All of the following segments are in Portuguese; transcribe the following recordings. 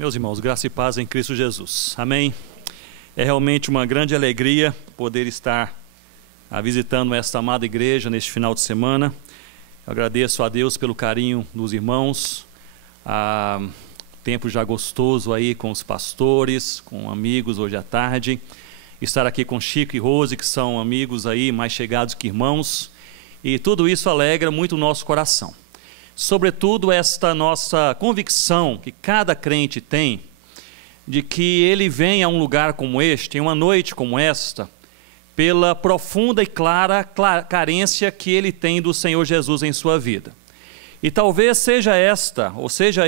Meus irmãos, graça e paz em Cristo Jesus. Amém? É realmente uma grande alegria poder estar visitando esta amada igreja neste final de semana. Eu agradeço a Deus pelo carinho dos irmãos. Tempo já gostoso aí com os pastores, com amigos hoje à tarde. Estar aqui com Chico e Rose, que são amigos aí mais chegados que irmãos. E tudo isso alegra muito o nosso coração. Sobretudo esta nossa convicção que cada crente tem de que ele vem a um lugar como este, em uma noite como esta, pela profunda e clara carência que ele tem do Senhor Jesus em sua vida. E talvez seja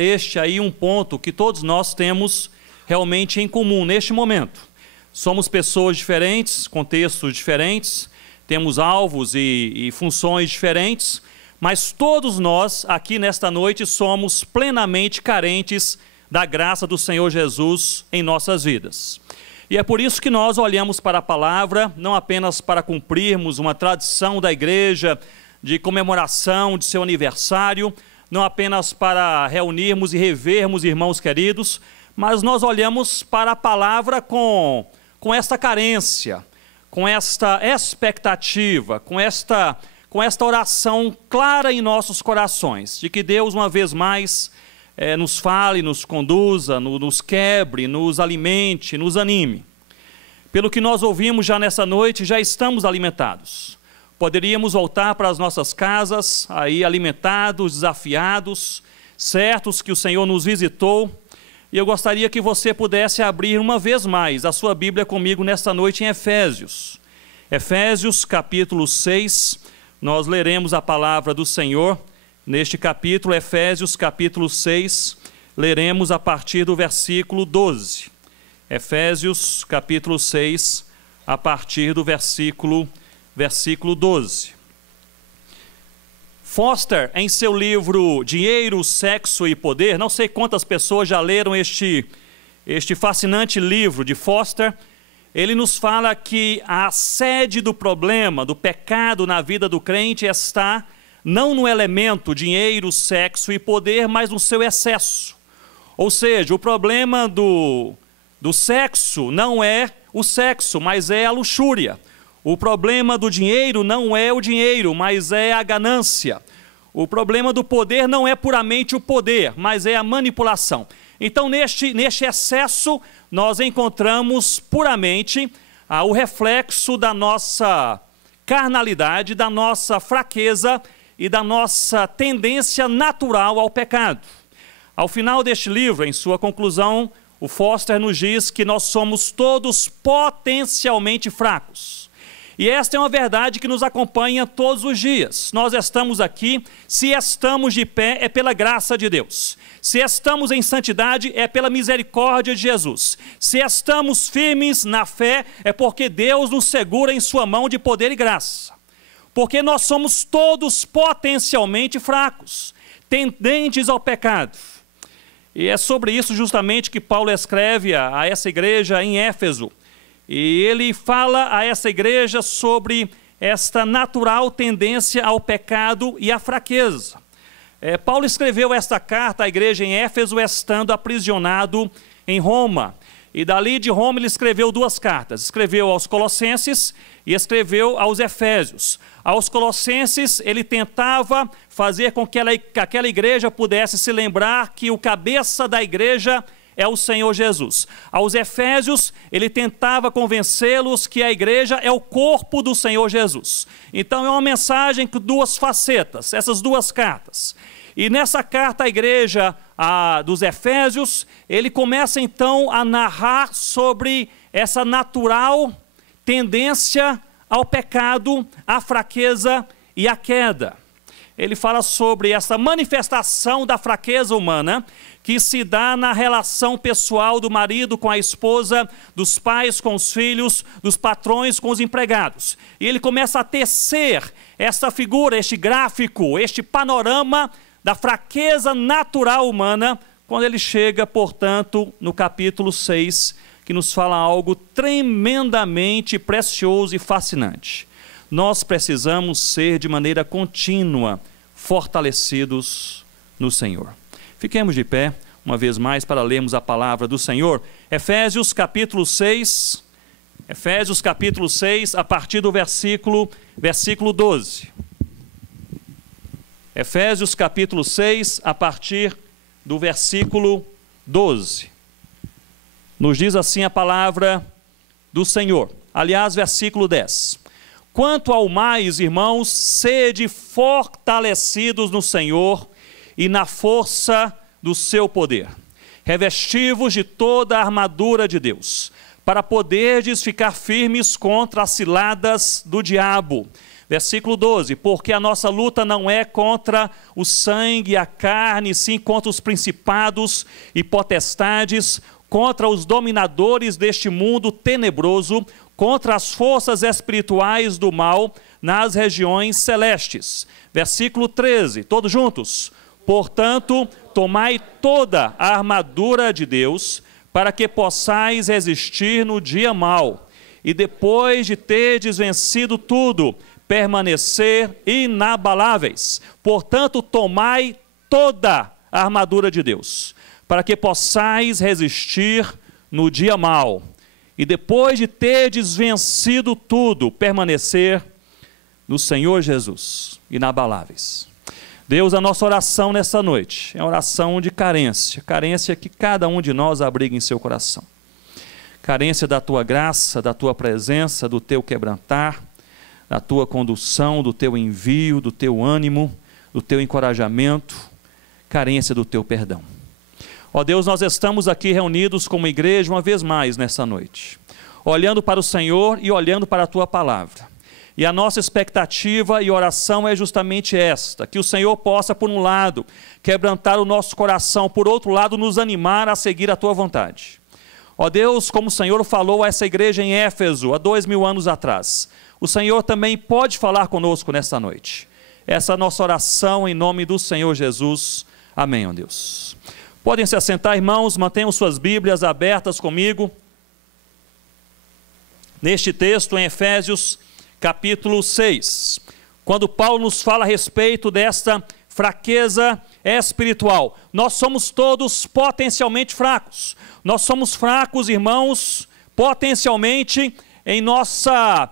este aí um ponto que todos nós temos realmente em comum neste momento. Somos pessoas diferentes, contextos diferentes, temos alvos e funções diferentes, mas todos nós aqui nesta noite somos plenamente carentes da graça do Senhor Jesus em nossas vidas. E é por isso que nós olhamos para a palavra, não apenas para cumprirmos uma tradição da igreja de comemoração de seu aniversário, não apenas para reunirmos e revermos irmãos queridos, mas nós olhamos para a palavra com esta carência, com esta expectativa, com esta oração clara em nossos corações, de que Deus uma vez mais nos fale, nos conduza, nos quebre, nos alimente, nos anime. Pelo que nós ouvimos já nessa noite, já estamos alimentados. Poderíamos voltar para as nossas casas, aí alimentados, desafiados, certos que o Senhor nos visitou. E eu gostaria que você pudesse abrir uma vez mais a sua Bíblia comigo nesta noite em Efésios. Efésios capítulo 6, nós leremos a palavra do Senhor. Neste capítulo, Efésios capítulo 6, leremos a partir do versículo 12. Efésios capítulo 6, a partir do versículo 12. Foster, em seu livro Dinheiro, Sexo e Poder, não sei quantas pessoas já leram este fascinante livro de Foster. Ele nos fala que a sede do problema, do pecado na vida do crente está não no elemento dinheiro, sexo e poder, mas no seu excesso. Ou seja, o problema do sexo não é o sexo, mas é a luxúria. O problema do dinheiro não é o dinheiro, mas é a ganância. O problema do poder não é puramente o poder, mas é a manipulação. Então, neste excesso, nós encontramos puramente o reflexo da nossa carnalidade, da nossa fraqueza e da nossa tendência natural ao pecado. Ao final deste livro, em sua conclusão, o Foster nos diz que nós somos todos potencialmente fracos. E esta é uma verdade que nos acompanha todos os dias. Nós estamos aqui, se estamos de pé, é pela graça de Deus. Se estamos em santidade, é pela misericórdia de Jesus. Se estamos firmes na fé, é porque Deus nos segura em sua mão de poder e graça. Porque nós somos todos potencialmente fracos, tendentes ao pecado. E é sobre isso justamente que Paulo escreve a essa igreja em Éfeso. E ele fala a essa igreja sobre esta natural tendência ao pecado e à fraqueza. Paulo escreveu esta carta à igreja em Éfeso estando aprisionado em Roma. E dali de Roma ele escreveu duas cartas. Escreveu aos Colossenses e escreveu aos Efésios. Aos Colossenses ele tentava fazer com que aquela igreja pudesse se lembrar que o cabeça da igreja é o Senhor Jesus. Aos Efésios, ele tentava convencê-los que a igreja é o corpo do Senhor Jesus. Então é uma mensagem com duas facetas, essas duas cartas. E nessa carta à igreja dos Efésios, ele começa então a narrar sobre essa natural tendência ao pecado, à fraqueza e à queda. Ele fala sobre essa manifestação da fraqueza humana que se dá na relação pessoal do marido com a esposa, dos pais com os filhos, dos patrões com os empregados. E ele começa a tecer essa figura, este gráfico, este panorama da fraqueza natural humana, quando ele chega, portanto, no capítulo 6, que nos fala algo tremendamente precioso e fascinante. Nós precisamos ser de maneira contínua fortalecidos no Senhor. Fiquemos de pé, uma vez mais para lermos a palavra do Senhor. Efésios capítulo 6, a partir do versículo 12. Efésios capítulo 6, a partir do versículo 12. Nos diz assim a palavra do Senhor. Aliás, versículo 10. Quanto ao mais, irmãos, sede fortalecidos no Senhor e na força do seu poder. Revesti-vos de toda a armadura de Deus, para poderdes ficar firmes contra as ciladas do diabo. Versículo 12, porque a nossa luta não é contra o sangue e a carne, sim contra os principados e potestades, contra os dominadores deste mundo tenebroso, contra as forças espirituais do mal nas regiões celestes. Versículo 13, todos juntos. Portanto, tomai toda a armadura de Deus, para que possais resistir no dia mau, e depois de terdes vencido tudo, permanecer inabaláveis. Portanto, tomai toda a armadura de Deus, para que possais resistir no dia mau, e depois de terdes vencido tudo, permanecer no Senhor Jesus, inabaláveis. Deus, a nossa oração nessa noite é uma oração de carência, carência que cada um de nós abriga em seu coração. Carência da tua graça, da tua presença, do teu quebrantar, da tua condução, do teu envio, do teu ânimo, do teu encorajamento, carência do teu perdão. Ó Deus, nós estamos aqui reunidos como igreja uma vez mais nessa noite, olhando para o Senhor e olhando para a tua palavra. E a nossa expectativa e oração é justamente esta, que o Senhor possa, por um lado, quebrantar o nosso coração, por outro lado, nos animar a seguir a tua vontade. Ó Deus, como o Senhor falou a essa igreja em Éfeso, há 2000 anos atrás, o Senhor também pode falar conosco nesta noite. Essa é a nossa oração em nome do Senhor Jesus. Amém, ó Deus. Podem se assentar, irmãos, mantenham suas Bíblias abertas comigo. Neste texto, em Efésios, capítulo 6, quando Paulo nos fala a respeito desta fraqueza espiritual. Nós somos todos potencialmente fracos. Nós somos fracos, irmãos, potencialmente em nossa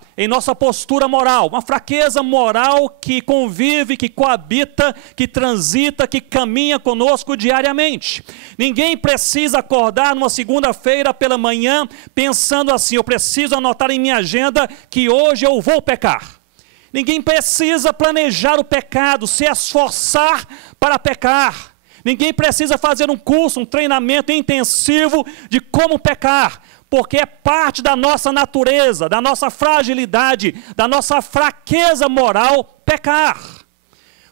postura moral, uma fraqueza moral que convive, que coabita, que transita, que caminha conosco diariamente. Ninguém precisa acordar numa segunda-feira pela manhã pensando assim: eu preciso anotar em minha agenda que hoje eu vou pecar. Ninguém precisa planejar o pecado, se esforçar para pecar. Ninguém precisa fazer um curso, um treinamento intensivo de como pecar, porque é parte da nossa natureza, da nossa fragilidade, da nossa fraqueza moral pecar.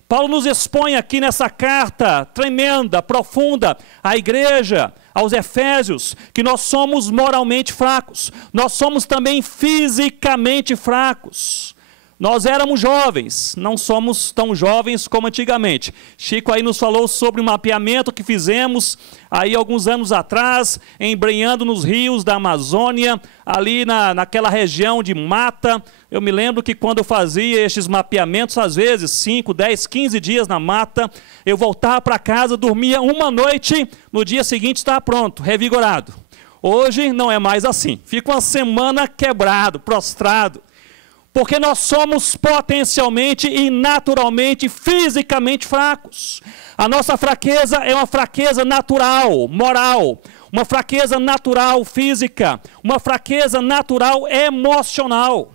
Paulo nos expõe aqui nessa carta tremenda, profunda, à igreja, aos Efésios, que nós somos moralmente fracos, nós somos também fisicamente fracos. Nós éramos jovens, não somos tão jovens como antigamente. Chico aí nos falou sobre um mapeamento que fizemos aí alguns anos atrás, embrenhando nos rios da Amazônia, ali naquela região de mata. Eu me lembro que quando eu fazia estes mapeamentos, às vezes 5, 10, 15 dias na mata, eu voltava para casa, dormia uma noite, no dia seguinte estava pronto, revigorado. Hoje não é mais assim, fica uma semana quebrado, prostrado. Porque nós somos potencialmente e naturalmente, fisicamente fracos. A nossa fraqueza é uma fraqueza natural, moral, uma fraqueza natural física, uma fraqueza natural emocional.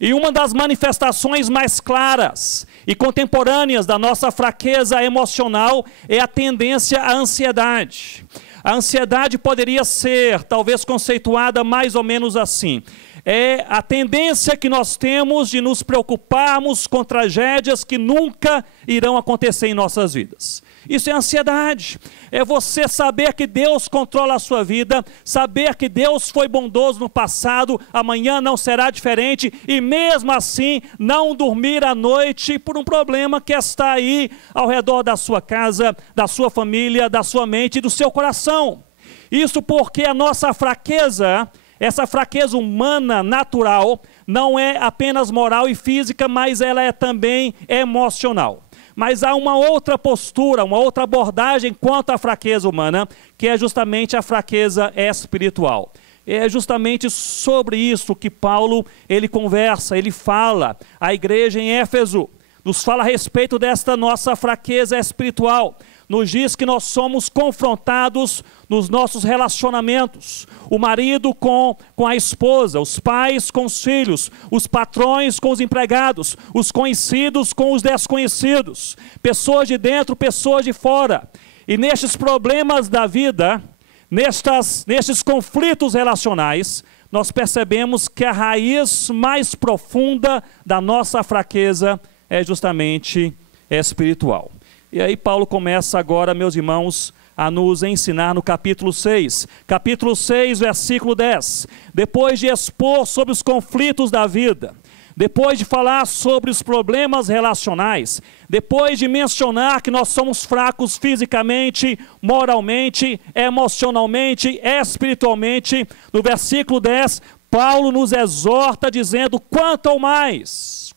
E uma das manifestações mais claras e contemporâneas da nossa fraqueza emocional é a tendência à ansiedade. A ansiedade poderia ser, talvez, conceituada mais ou menos assim: é a tendência que nós temos de nos preocuparmos com tragédias que nunca irão acontecer em nossas vidas. Isso é ansiedade. É você saber que Deus controla a sua vida, saber que Deus foi bondoso no passado, amanhã não será diferente, e mesmo assim não dormir à noite por um problema que está aí ao redor da sua casa, da sua família, da sua mente e do seu coração. Isso porque a nossa fraqueza, essa fraqueza humana, natural, não é apenas moral e física, mas ela é também emocional. Mas há uma outra postura, uma outra abordagem quanto à fraqueza humana, que é justamente a fraqueza espiritual. É justamente sobre isso que Paulo, ele conversa, ele fala. A igreja em Éfeso nos fala a respeito desta nossa fraqueza espiritual. Nos diz que nós somos confrontados nos nossos relacionamentos. O marido com a esposa, os pais com os filhos, os patrões com os empregados, os conhecidos com os desconhecidos, pessoas de dentro, pessoas de fora. E nestes problemas da vida, nestes conflitos relacionais, nós percebemos que a raiz mais profunda da nossa fraqueza é justamente espiritual. E aí Paulo começa agora, meus irmãos, a nos ensinar no capítulo 6. Capítulo 6, versículo 10. Depois de expor sobre os conflitos da vida, depois de falar sobre os problemas relacionais, depois de mencionar que nós somos fracos fisicamente, moralmente, emocionalmente, espiritualmente, no versículo 10, Paulo nos exorta dizendo quanto ao mais.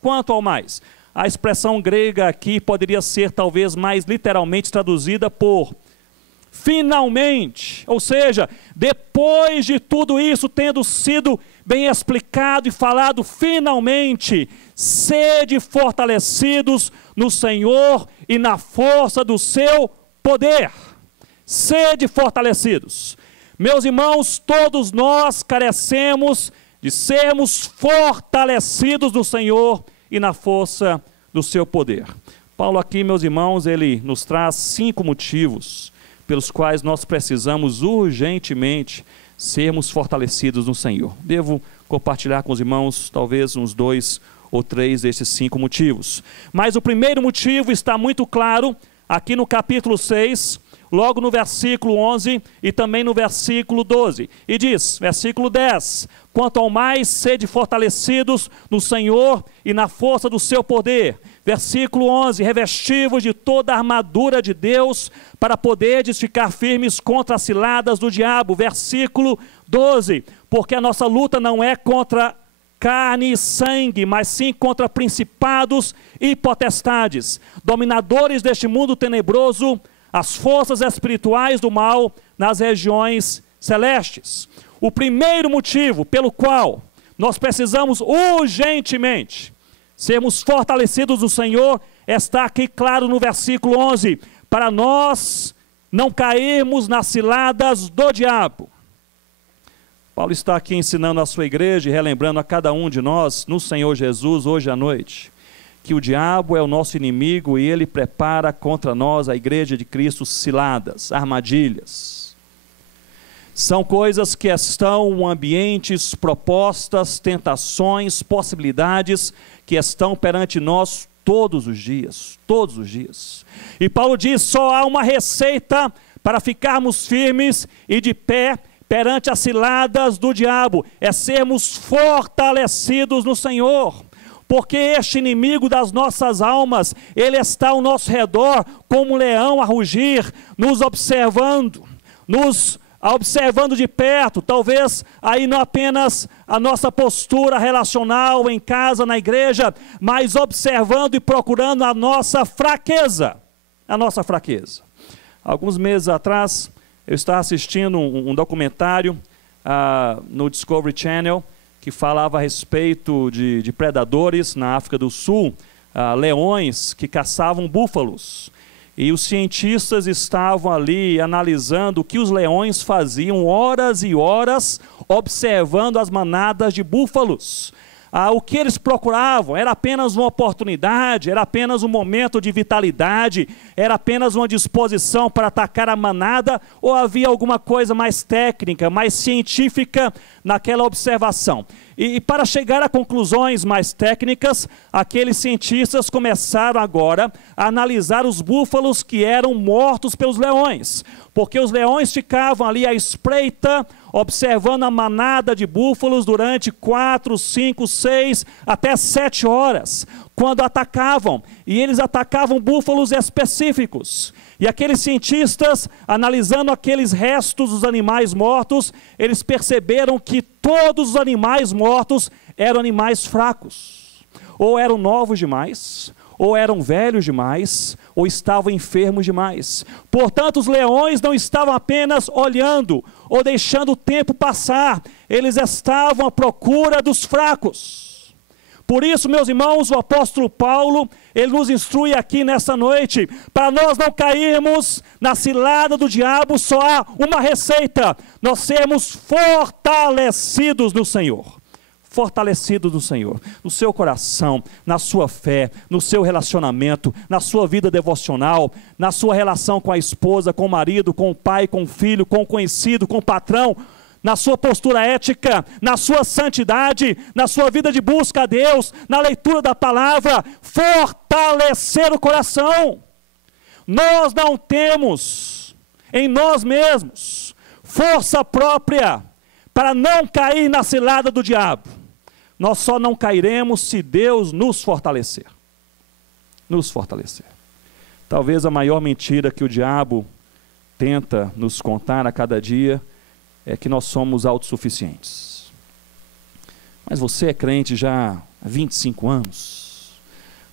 A expressão grega aqui poderia ser talvez mais literalmente traduzida por finalmente, ou seja, depois de tudo isso tendo sido bem explicado e falado, finalmente, sede fortalecidos no Senhor e na força do seu poder. Sede fortalecidos. Meus irmãos, todos nós carecemos de sermos fortalecidos no Senhor e na força do seu poder. Paulo aqui, meus irmãos, ele nos traz 5 motivos pelos quais nós precisamos urgentemente sermos fortalecidos no Senhor. Devo compartilhar com os irmãos talvez uns 2 ou 3 desses 5 motivos. Mas o primeiro motivo está muito claro aqui no capítulo 6, logo no versículo 11 e também no versículo 12. E diz, versículo 10, quanto ao mais sede fortalecidos no Senhor e na força do seu poder. Versículo 11, revestivos de toda a armadura de Deus para poderdes ficar firmes contra as ciladas do diabo. Versículo 12, porque a nossa luta não é contra carne e sangue, mas sim contra principados e potestades, dominadores deste mundo tenebroso, as forças espirituais do mal nas regiões celestes. O primeiro motivo pelo qual nós precisamos urgentemente sermos fortalecidos no Senhor está aqui claro no versículo 11, para nós não cairmos nas ciladas do diabo. Paulo está aqui ensinando a sua igreja e relembrando a cada um de nós, no Senhor Jesus, hoje à noite, que o diabo é o nosso inimigo e ele prepara contra nós, a igreja de Cristo, ciladas, armadilhas. São coisas que estão, ambientes, propostas, tentações, possibilidades que estão perante nós todos os dias, todos os dias. E Paulo diz, só há uma receita para ficarmos firmes e de pé perante as ciladas do diabo, é sermos fortalecidos no Senhor. Porque este inimigo das nossas almas, ele está ao nosso redor como um leão a rugir, nos observando de perto, talvez aí não apenas a nossa postura relacional em casa, na igreja, mas observando e procurando a nossa fraqueza, Alguns meses atrás, eu estava assistindo um documentário no Discovery Channel, que falava a respeito de predadores na África do Sul, leões que caçavam búfalos. E os cientistas estavam ali analisando o que os leões faziam horas e horas, observando as manadas de búfalos. O que eles procuravam era apenas uma oportunidade, era apenas um momento de vitalidade, era apenas uma disposição para atacar a manada, ou havia alguma coisa mais técnica, mais científica naquela observação. E para chegar a conclusões mais técnicas, aqueles cientistas começaram agora a analisar os búfalos que eram mortos pelos leões, porque os leões ficavam ali à espreita, observando a manada de búfalos durante 4, 5, 6, até 7 horas, quando atacavam, e eles atacavam búfalos específicos. E aqueles cientistas, analisando aqueles restos dos animais mortos, eles perceberam que todos os animais mortos eram animais fracos, ou eram novos demais, ou eram velhos demais, ou estavam enfermos demais. Portanto, os leões não estavam apenas olhando, ou deixando o tempo passar, eles estavam à procura dos fracos. Por isso, meus irmãos, o apóstolo Paulo, ele nos instrui aqui nessa noite, para nós não cairmos na cilada do diabo, só há uma receita: nós sermos fortalecidos no Senhor. Fortalecidos no Senhor, no seu coração, na sua fé, no seu relacionamento, na sua vida devocional, na sua relação com a esposa, com o marido, com o pai, com o filho, com o conhecido, com o patrão, na sua postura ética, na sua santidade, na sua vida de busca a Deus, na leitura da palavra. Fortalecer o coração. Nós não temos em nós mesmos força própria para não cair na cilada do diabo. Nós só não cairemos se Deus nos fortalecer. Nos fortalecer. Talvez a maior mentira que o diabo tenta nos contar a cada dia é que nós somos autossuficientes. Mas você é crente já há 25 anos.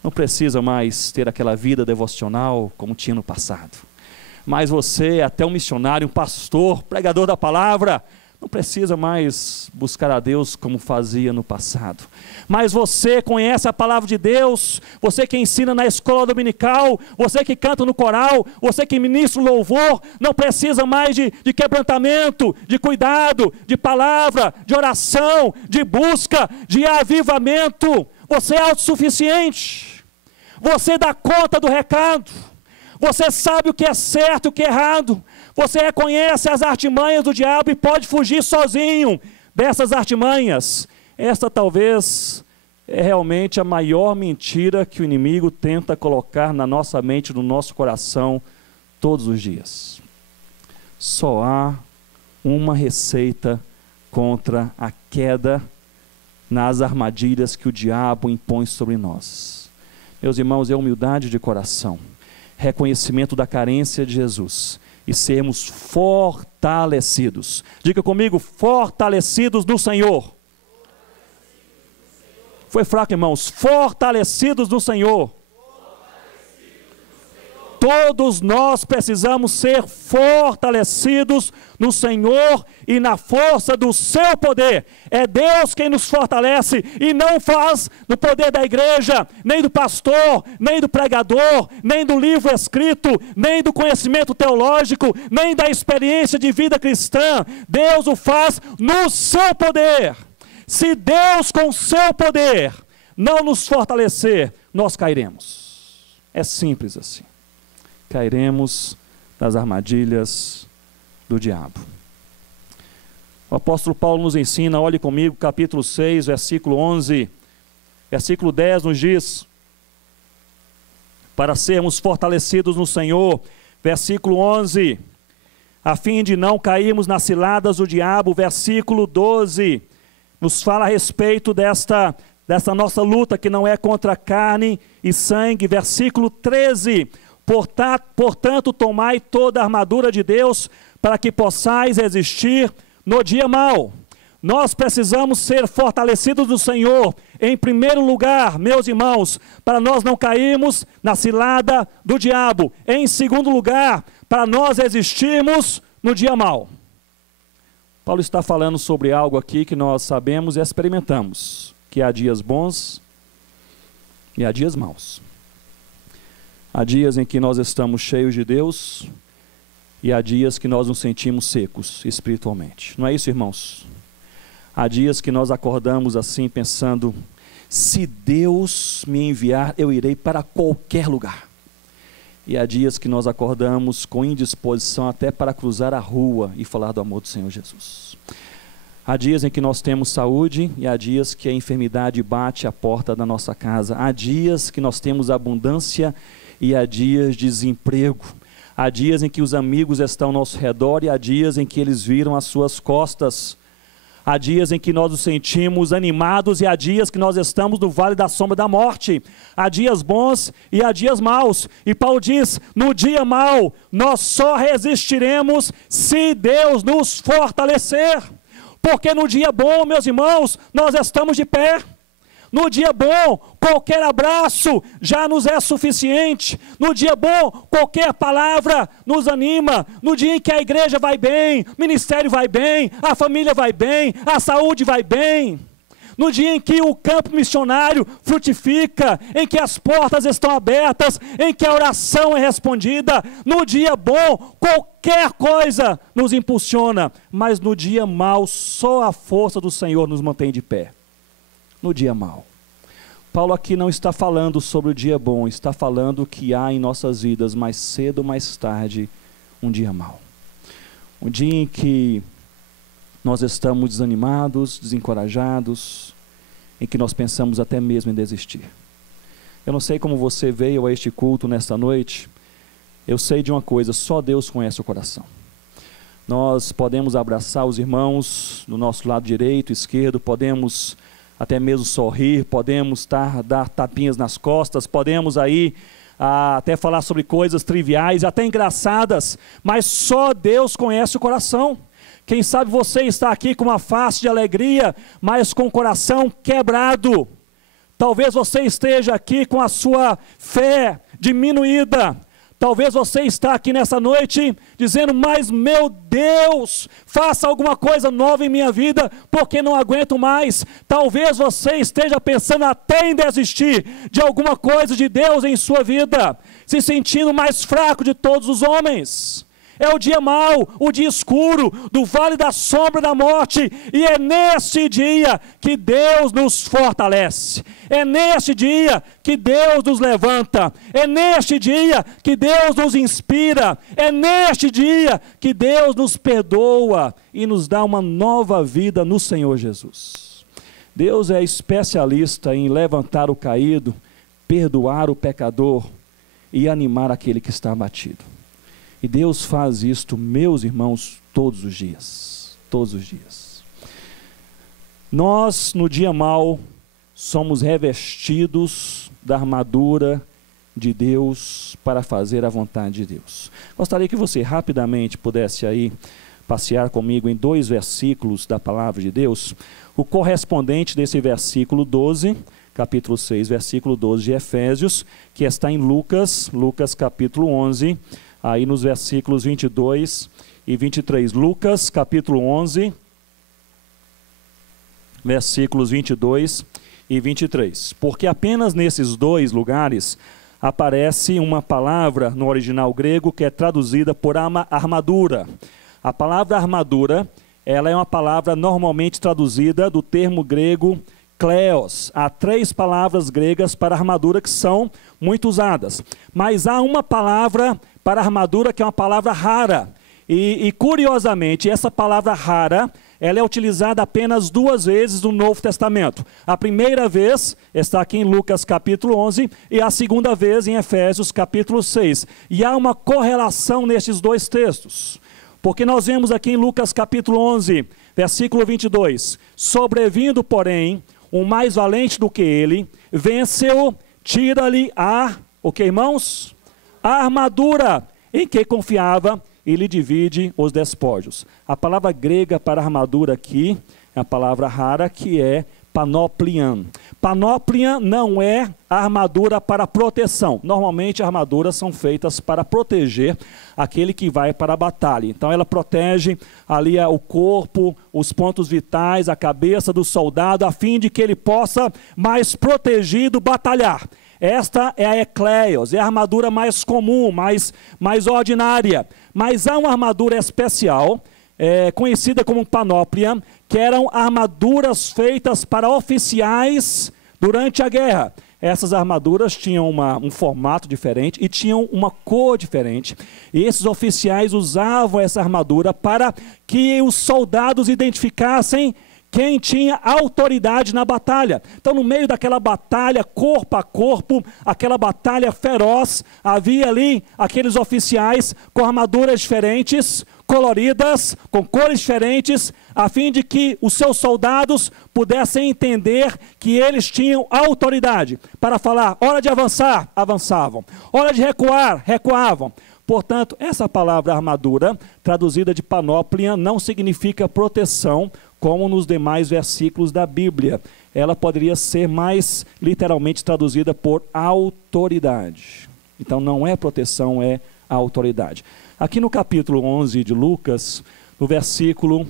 Não precisa mais ter aquela vida devocional como tinha no passado. Mas você é até um missionário, um pastor, pregador da palavra, não precisa mais buscar a Deus como fazia no passado. Mas você conhece a palavra de Deus, você que ensina na escola dominical, você que canta no coral, você que ministra o louvor, não precisa mais de quebrantamento, de cuidado, de palavra, de oração, de busca, de avivamento. Você é autossuficiente, você dá conta do recado, você sabe o que é certo e o que é errado. Você reconhece as artimanhas do diabo e pode fugir sozinho dessas artimanhas. Esta talvez é realmente a maior mentira que o inimigo tenta colocar na nossa mente, no nosso coração, todos os dias. Só há uma receita contra a queda nas armadilhas que o diabo impõe sobre nós. Meus irmãos, é humildade de coração, reconhecimento da carência de Jesus, e sermos fortalecidos. Diga comigo: fortalecidos no Senhor. Foi fraco, irmãos. Fortalecidos no Senhor. Todos nós precisamos ser fortalecidos no Senhor e na força do seu poder. É Deus quem nos fortalece, e não faz no poder da igreja, nem do pastor, nem do pregador, nem do livro escrito, nem do conhecimento teológico, nem da experiência de vida cristã. Deus o faz no seu poder. Se Deus com o seu poder não nos fortalecer, nós cairemos. É simples assim. Cairemos nas armadilhas do diabo. O apóstolo Paulo nos ensina, olhe comigo, capítulo 6, versículo 11, versículo 10 nos diz: para sermos fortalecidos no Senhor, versículo 11, a fim de não cairmos nas ciladas do diabo, versículo 12, nos fala a respeito desta nossa luta que não é contra carne e sangue, versículo 13, portanto, tomai toda a armadura de Deus, para que possais resistir no dia mau. Nós precisamos ser fortalecidos do Senhor, em primeiro lugar, meus irmãos, para nós não cairmos na cilada do diabo. Em segundo lugar, para nós resistirmos no dia mau. Paulo está falando sobre algo aqui que nós sabemos e experimentamos, que há dias bons e há dias maus. Há dias em que nós estamos cheios de Deus e há dias que nós nos sentimos secos espiritualmente. Não é isso, irmãos? Há dias que nós acordamos assim pensando: se Deus me enviar, eu irei para qualquer lugar. E há dias que nós acordamos com indisposição até para cruzar a rua e falar do amor do Senhor Jesus. Há dias em que nós temos saúde e há dias que a enfermidade bate à porta da nossa casa. Há dias que nós temos abundância e há dias de desemprego. Há dias em que os amigos estão ao nosso redor e há dias em que eles viram as suas costas. Há dias em que nós nos sentimos animados e há dias que nós estamos no vale da sombra da morte. Há dias bons e há dias maus. E Paulo diz: no dia mau nós só resistiremos se Deus nos fortalecer. Porque no dia bom, meus irmãos, nós estamos de pé. No dia bom, qualquer abraço já nos é suficiente. No dia bom, qualquer palavra nos anima. No dia em que a igreja vai bem, o ministério vai bem, a família vai bem, a saúde vai bem. No dia em que o campo missionário frutifica, em que as portas estão abertas, em que a oração é respondida, no dia bom, qualquer coisa nos impulsiona, mas no dia mau, só a força do Senhor nos mantém de pé. No dia mau. Paulo aqui não está falando sobre o dia bom, está falando que há em nossas vidas, mais cedo ou mais tarde, um dia mau. Um dia em que nós estamos desanimados, desencorajados, em que nós pensamos até mesmo em desistir. Eu não sei como você veio a este culto nesta noite, eu sei de uma coisa, só Deus conhece o coração. Nós podemos abraçar os irmãos do nosso lado direito, esquerdo, podemos até mesmo sorrir, podemos dar tapinhas nas costas, podemos aí até falar sobre coisas triviais, até engraçadas, mas só Deus conhece o coração. Quem sabe você está aqui com uma face de alegria, mas com o coração quebrado. Talvez você esteja aqui com a sua fé diminuída. Talvez você está aqui nessa noite dizendo, mas meu Deus, faça alguma coisa nova em minha vida, porque não aguento mais. Talvez você esteja pensando até em desistir de alguma coisa de Deus em sua vida, se sentindo mais fraco de todos os homens. É o dia mau, o dia escuro, do vale da sombra da morte, e é nesse dia que Deus nos fortalece, é neste dia que Deus nos levanta, é neste dia que Deus nos inspira, é neste dia que Deus nos perdoa e nos dá uma nova vida no Senhor Jesus. Deus é especialista em levantar o caído, perdoar o pecador e animar aquele que está abatido. E Deus faz isto, meus irmãos, todos os dias. Todos os dias. Nós, no dia mau, somos revestidos da armadura de Deus para fazer a vontade de Deus. Gostaria que você rapidamente pudesse aí passear comigo em 2 versículos da palavra de Deus. O correspondente desse versículo 12, capítulo 6, versículo 12 de Efésios, que está em Lucas capítulo 11, aí nos versículos 22 e 23. Lucas capítulo 11, versículos 22 e 23. Porque apenas nesses 2 lugares aparece uma palavra no original grego que é traduzida por armadura. A palavra armadura, ela é uma palavra normalmente traduzida do termo grego kleos. Há 3 palavras gregas para armadura que são muito usadas. Mas há uma palavra para armadura que é uma palavra rara. E curiosamente, essa palavra rara, ela é utilizada apenas 2 vezes no Novo Testamento. A primeira vez está aqui em Lucas capítulo 11 e a segunda vez em Efésios capítulo 6. E há uma correlação nestes 2 textos. Porque nós vemos aqui em Lucas capítulo 11, versículo 22. Sobrevindo, porém, um mais valente do que ele, vence-o, tira-lhe o que, irmãos? A armadura em que confiava e lhe divide os despojos. A palavra grega para armadura aqui é a palavra rara que é panoplian. Panoplian não é armadura para proteção. Normalmente armaduras são feitas para proteger aquele que vai para a batalha. Então ela protege ali o corpo, os pontos vitais, a cabeça do soldado, a fim de que ele possa mais protegido batalhar. Esta é a ekleios, é a armadura mais comum, mais ordinária. Mas há uma armadura especial, conhecida como panóplia, que eram armaduras feitas para oficiais durante a guerra. Essas armaduras tinham um formato diferente e tinham uma cor diferente. E esses oficiais usavam essa armadura para que os soldados identificassem quem tinha autoridade na batalha. Então, no meio daquela batalha, corpo a corpo, aquela batalha feroz, havia ali aqueles oficiais com armaduras diferentes, coloridas, com cores diferentes, a fim de que os seus soldados pudessem entender que eles tinham autoridade para falar, hora de avançar, avançavam, hora de recuar, recuavam. Portanto, essa palavra armadura, traduzida de panóplia, não significa proteção, como nos demais versículos da Bíblia. Ela poderia ser mais literalmente traduzida por autoridade. Então não é proteção, é autoridade. Aqui no capítulo 11 de Lucas, no versículo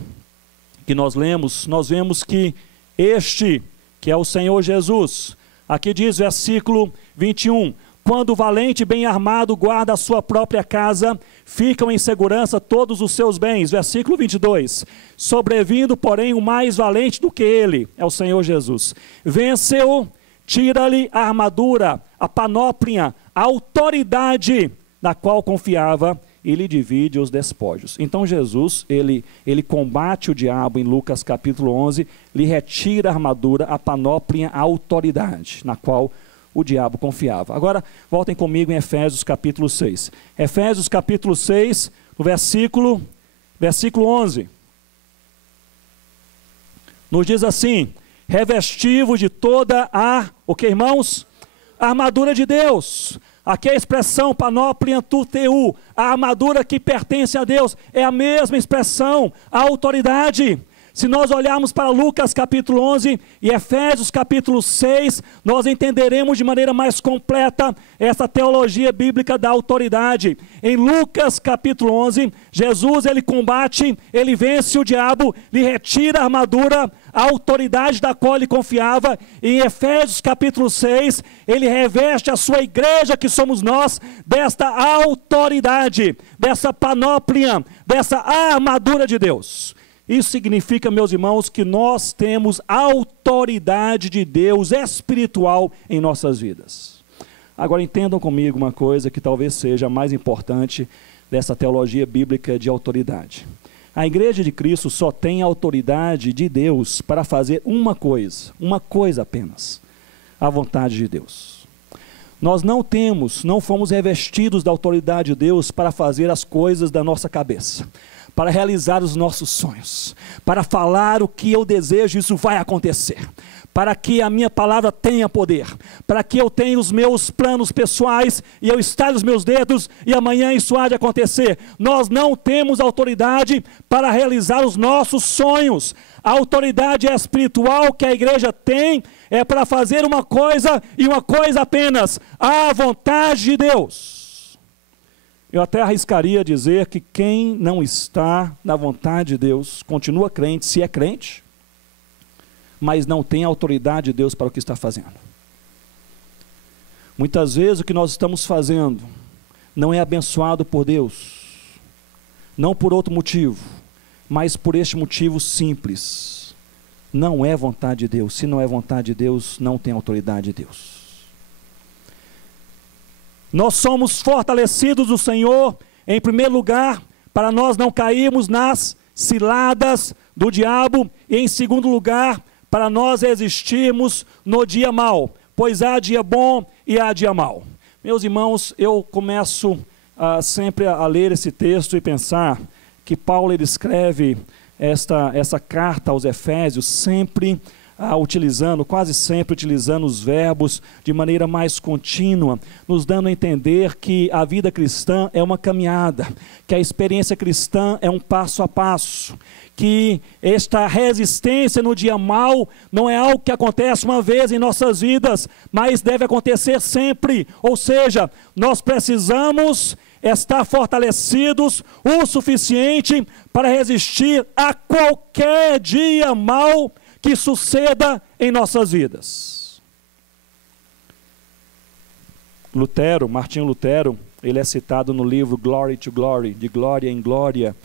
que nós lemos, nós vemos que este, que é o Senhor Jesus, aqui diz versículo 21, quando o valente bem armado guarda a sua própria casa, ficam em segurança todos os seus bens. Versículo 22, sobrevindo, porém, o mais valente do que ele, é o Senhor Jesus. Vence-o, tira-lhe a armadura, a panóplia, a autoridade na qual confiava, e lhe divide os despojos. Então Jesus, ele combate o diabo em Lucas capítulo 11, lhe retira a armadura, a panóplia, a autoridade na qual o diabo confiava. Agora, voltem comigo em Efésios capítulo 6. Efésios capítulo 6, no versículo 11. Nos diz assim, revestivos de toda o que, irmãos? A armadura de Deus. Aqui a expressão panóplia tuteu, a armadura que pertence a Deus, é a mesma expressão, a autoridade. Se nós olharmos para Lucas capítulo 11 e Efésios capítulo 6, nós entenderemos de maneira mais completa essa teologia bíblica da autoridade. Em Lucas capítulo 11, Jesus ele combate, ele vence o diabo, lhe retira a armadura, a autoridade da qual ele confiava. E em Efésios capítulo 6, ele reveste a sua igreja, que somos nós, desta autoridade, dessa panóplia, dessa armadura de Deus. Isso significa, meus irmãos, que nós temos autoridade de Deus espiritual em nossas vidas. Agora entendam comigo uma coisa que talvez seja a mais importante dessa teologia bíblica de autoridade. A igreja de Cristo só tem autoridade de Deus para fazer uma coisa apenas, a vontade de Deus. Nós não fomos revestidos da autoridade de Deus para fazer as coisas da nossa cabeça, para realizar os nossos sonhos, para falar o que eu desejo, isso vai acontecer, para que a minha palavra tenha poder, para que eu tenha os meus planos pessoais e eu estale os meus dedos e amanhã isso há de acontecer. Nós não temos autoridade para realizar os nossos sonhos. A autoridade espiritual que a igreja tem é para fazer uma coisa e uma coisa apenas, a vontade de Deus. Eu até arriscaria dizer que quem não está na vontade de Deus, continua crente, se é crente, mas não tem autoridade de Deus para o que está fazendo. Muitas vezes o que nós estamos fazendo não é abençoado por Deus, não por outro motivo, mas por este motivo simples. Não é vontade de Deus. Se não é vontade de Deus, não tem autoridade de Deus. Nós somos fortalecidos do Senhor, em primeiro lugar, para nós não cairmos nas ciladas do diabo, e em segundo lugar, para nós resistirmos no dia mau, pois há dia bom e há dia mau. Meus irmãos, eu começo sempre a ler esse texto e pensar que Paulo ele escreve essa carta aos Efésios sempre quase sempre utilizando os verbos de maneira mais contínua, nos dando a entender que a vida cristã é uma caminhada, que a experiência cristã é um passo a passo, que esta resistência no dia mau não é algo que acontece uma vez em nossas vidas, mas deve acontecer sempre. Ou seja, nós precisamos estar fortalecidos o suficiente para resistir a qualquer dia mau que suceda em nossas vidas. Martinho Lutero, ele é citado no livro Glory to Glory, de glória em glória,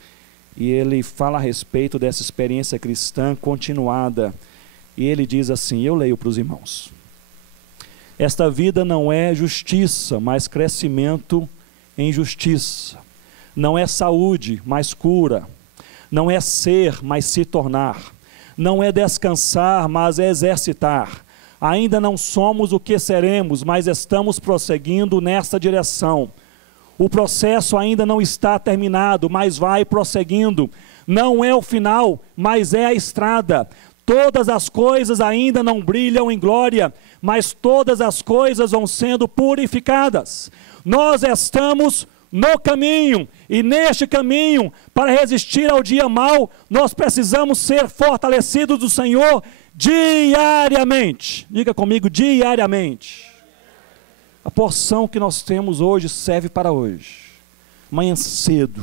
e ele fala a respeito dessa experiência cristã continuada, e ele diz assim, eu leio para os irmãos: esta vida não é justiça, mas crescimento em justiça, não é saúde, mas cura, não é ser, mas se tornar, não é descansar, mas é exercitar. Ainda não somos o que seremos, mas estamos prosseguindo nessa direção. O processo ainda não está terminado, mas vai prosseguindo. Não é o final, mas é a estrada. Todas as coisas ainda não brilham em glória, mas todas as coisas vão sendo purificadas. Nós estamos no caminho, e neste caminho, para resistir ao dia mau, nós precisamos ser fortalecidos do Senhor diariamente. Diga comigo, diariamente. A porção que nós temos hoje serve para hoje. Amanhã cedo,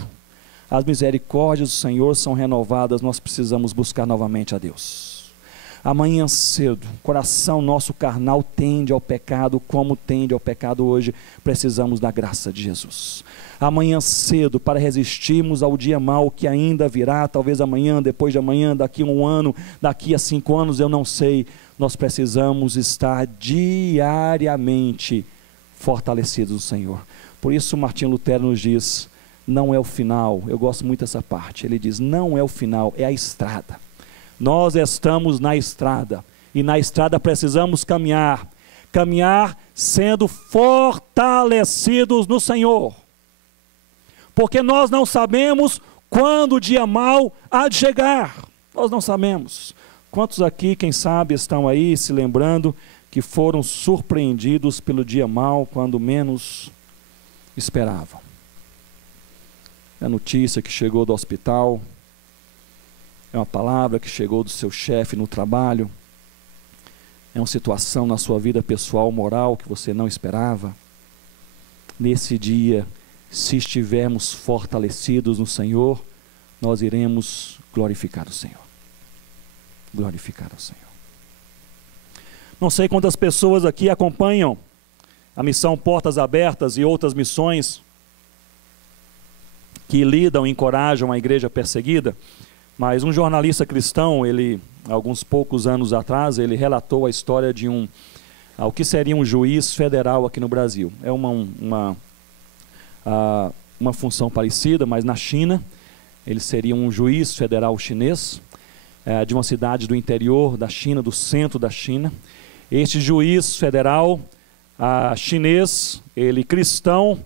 as misericórdias do Senhor são renovadas, nós precisamos buscar novamente a Deus. Amanhã cedo, coração nosso carnal tende ao pecado, como tende ao pecado hoje, precisamos da graça de Jesus. Amanhã cedo, para resistirmos ao dia mau que ainda virá, talvez amanhã, depois de amanhã, daqui a 1 ano, daqui a 5 anos, eu não sei, nós precisamos estar diariamente fortalecidos no Senhor. Por isso Martinho Lutero nos diz, não é o final, eu gosto muito dessa parte, ele diz, não é o final, é a estrada. Nós estamos na estrada, e na estrada precisamos caminhar sendo fortalecidos no Senhor, porque nós não sabemos quando o dia mau há de chegar, nós não sabemos. Quantos aqui, quem sabe, estão aí se lembrando que foram surpreendidos pelo dia mau quando menos esperavam? A notícia que chegou do hospital, é uma palavra que chegou do seu chefe no trabalho, é uma situação na sua vida pessoal, moral, que você não esperava. Nesse dia, se estivermos fortalecidos no Senhor, nós iremos glorificar o Senhor. Glorificar o Senhor. Não sei quantas pessoas aqui acompanham a missão Portas Abertas e outras missões que lidam e encorajam a igreja perseguida. Mas um jornalista cristão, ele, alguns poucos anos atrás, ele relatou a história de o que seria um juiz federal aqui no Brasil. É uma função parecida, mas na China, ele seria um juiz federal chinês, de uma cidade do interior da China, do centro da China. Este juiz federal chinês, ele cristão,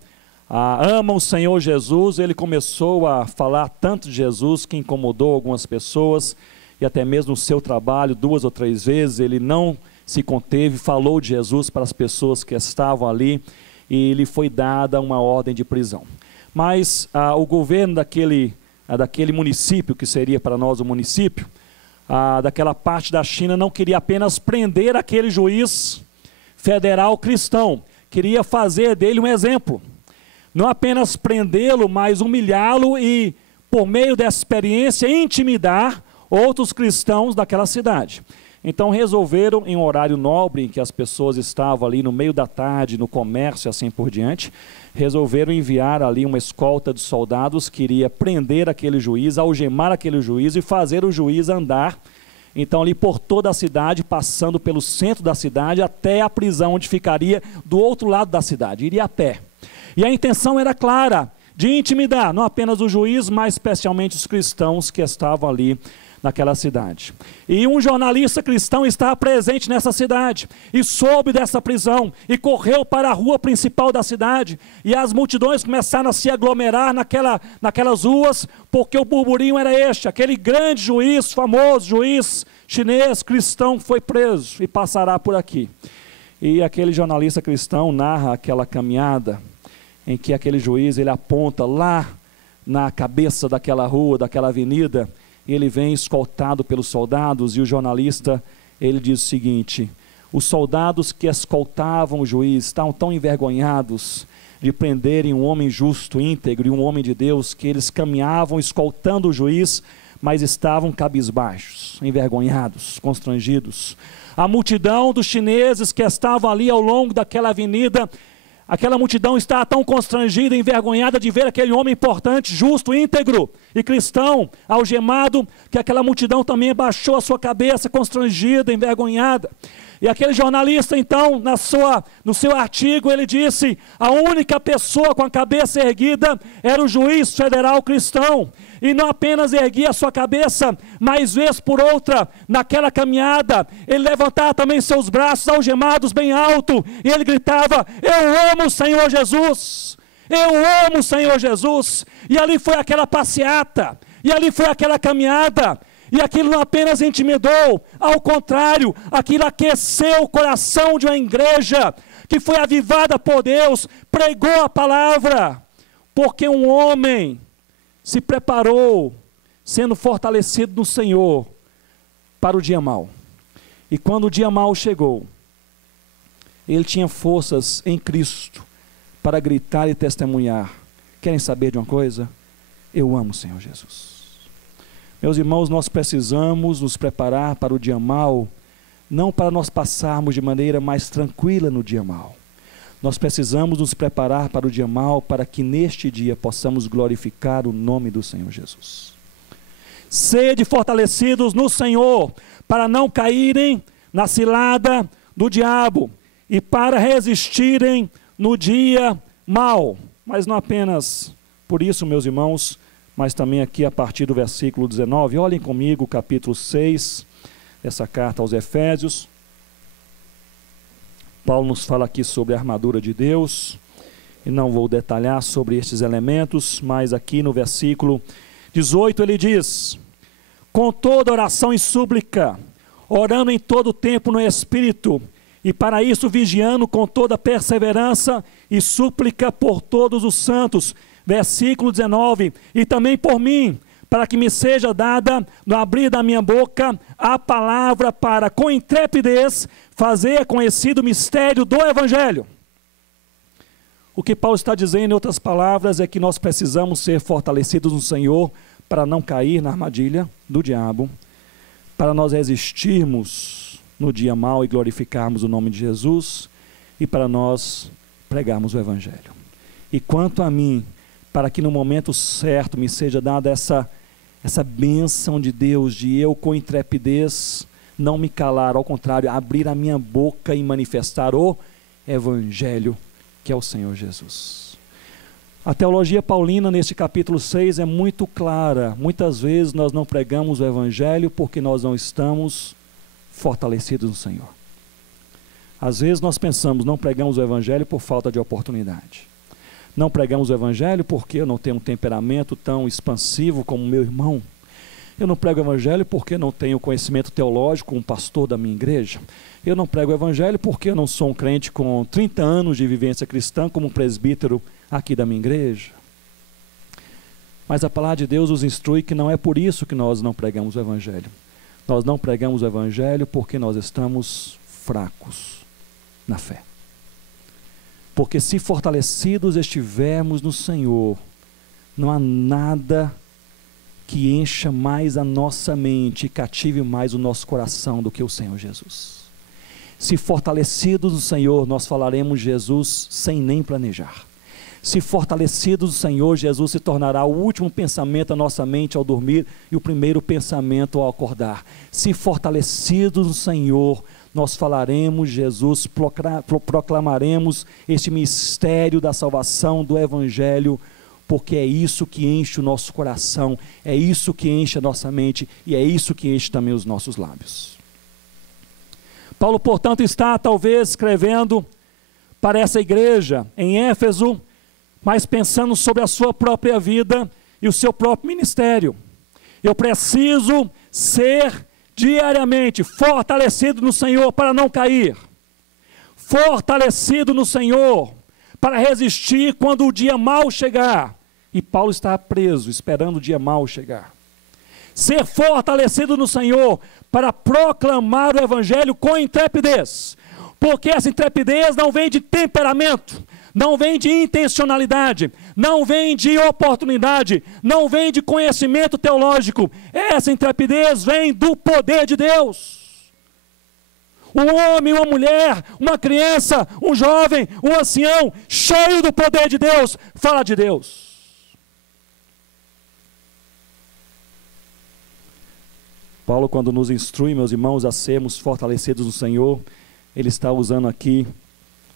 ama o Senhor Jesus, ele começou a falar tanto de Jesus que incomodou algumas pessoas, e até mesmo no seu trabalho, 2 ou 3 vezes, ele não se conteve, falou de Jesus para as pessoas que estavam ali, e lhe foi dada uma ordem de prisão. Mas o governo daquele município, que seria para nós o município, daquela parte da China, não queria apenas prender aquele juiz federal cristão, queria fazer dele um exemplo. Não apenas prendê-lo, mas humilhá-lo e, por meio dessa experiência, intimidar outros cristãos daquela cidade. Então resolveram, em um horário nobre, em que as pessoas estavam ali no meio da tarde, no comércio e assim por diante, resolveram enviar ali uma escolta de soldados que iria prender aquele juiz, algemar aquele juiz e fazer o juiz andar, então ali por toda a cidade, passando pelo centro da cidade até a prisão, onde ficaria do outro lado da cidade, iria a pé. E a intenção era clara, de intimidar, não apenas o juiz, mas especialmente os cristãos que estavam ali naquela cidade. E um jornalista cristão estava presente nessa cidade, e soube dessa prisão, e correu para a rua principal da cidade, e as multidões começaram a se aglomerar naquelas ruas, porque o burburinho era este, aquele grande juiz, famoso juiz chinês, cristão, foi preso, e passará por aqui. E aquele jornalista cristão narra aquela caminhada, em que aquele juiz, ele aponta lá na cabeça daquela rua, daquela avenida, e ele vem escoltado pelos soldados, e o jornalista, ele diz o seguinte: os soldados que escoltavam o juiz estavam tão envergonhados de prenderem um homem justo, íntegro, e um homem de Deus, que eles caminhavam escoltando o juiz, mas estavam cabisbaixos, envergonhados, constrangidos. A multidão dos chineses que estavam ali ao longo daquela avenida, aquela multidão estava tão constrangida, envergonhada de ver aquele homem importante, justo, íntegro e cristão, algemado, que aquela multidão também abaixou a sua cabeça, constrangida, envergonhada. E aquele jornalista, então, no seu artigo, ele disse: a única pessoa com a cabeça erguida era o juiz federal cristão. E não apenas erguia a sua cabeça, mas vez por outra, naquela caminhada, ele levantava também seus braços algemados bem alto, e ele gritava: eu amo o Senhor Jesus, eu amo o Senhor Jesus. E ali foi aquela passeata, e ali foi aquela caminhada, e aquilo não apenas intimidou, ao contrário, aquilo aqueceu o coração de uma igreja, que foi avivada por Deus, pregou a palavra. Porque um homem se preparou, sendo fortalecido no Senhor, para o dia mau. E quando o dia mau chegou, ele tinha forças em Cristo para gritar e testemunhar. Querem saber de uma coisa? Eu amo o Senhor Jesus. Meus irmãos, nós precisamos nos preparar para o dia mau, não para nós passarmos de maneira mais tranquila no dia mau. Nós precisamos nos preparar para o dia mau, para que neste dia possamos glorificar o nome do Senhor Jesus. Sede fortalecidos no Senhor, para não caírem na cilada do diabo, e para resistirem no dia mau. Mas não apenas por isso, meus irmãos, mas também aqui a partir do versículo 19, olhem comigo o capítulo 6, essa carta aos Efésios. Paulo nos fala aqui sobre a armadura de Deus, e não vou detalhar sobre estes elementos, mas aqui no versículo 18 ele diz: com toda oração e súplica, orando em todo tempo no Espírito, e para isso vigiando com toda perseverança e súplica por todos os santos. Versículo 19, e também por mim, para que me seja dada, no abrir da minha boca, a palavra para, com intrepidez, fazer conhecido o mistério do Evangelho. O que Paulo está dizendo, em outras palavras, é que nós precisamos ser fortalecidos no Senhor, para não cair na armadilha do diabo, para nós resistirmos no dia mau e glorificarmos o nome de Jesus, e para nós pregarmos o Evangelho. E quanto a mim, para que no momento certo me seja dada essa bênção de Deus, de eu com intrepidez não me calar, ao contrário, abrir a minha boca e manifestar o Evangelho, que é o Senhor Jesus. A teologia paulina neste capítulo 6 é muito clara. Muitas vezes nós não pregamos o Evangelho porque nós não estamos fortalecidos no Senhor. Às vezes nós pensamos, não pregamos o Evangelho por falta de oportunidade. Não pregamos o Evangelho porque eu não tenho um temperamento tão expansivo como o meu irmão. Eu não prego o Evangelho porque não tenho conhecimento teológico como pastor da minha igreja. Eu não prego o Evangelho porque eu não sou um crente com 30 anos de vivência cristã como um presbítero aqui da minha igreja. Mas a palavra de Deus nos instrui que não é por isso que nós não pregamos o Evangelho. Nós não pregamos o Evangelho porque nós estamos fracos na fé. Porque se fortalecidos estivermos no Senhor, não há nada que encha mais a nossa mente e cative mais o nosso coração do que o Senhor Jesus. Se fortalecidos no Senhor, nós falaremos Jesus sem nem planejar. Se fortalecidos no Senhor, Jesus se tornará o último pensamento da nossa mente ao dormir e o primeiro pensamento ao acordar. Se fortalecidos no Senhor, nós falaremos Jesus, proclamaremos este mistério da salvação, do Evangelho, porque é isso que enche o nosso coração, é isso que enche a nossa mente e é isso que enche também os nossos lábios. Paulo, portanto, está talvez escrevendo para essa igreja em Éfeso, mas pensando sobre a sua própria vida e o seu próprio ministério. Eu preciso ser diariamente fortalecido no Senhor para não cair, fortalecido no Senhor para resistir quando o dia mau chegar. E Paulo está preso, esperando o dia mau chegar. Ser fortalecido no Senhor para proclamar o Evangelho com intrepidez, porque essa intrepidez não vem de temperamento, não vem de intencionalidade, não vem de oportunidade, não vem de conhecimento teológico. Essa intrepidez vem do poder de Deus. Um homem, uma mulher, uma criança, um jovem, um ancião, cheio do poder de Deus, fala de Deus. Paulo, quando nos instrui, meus irmãos, a sermos fortalecidos no Senhor, ele está usando aqui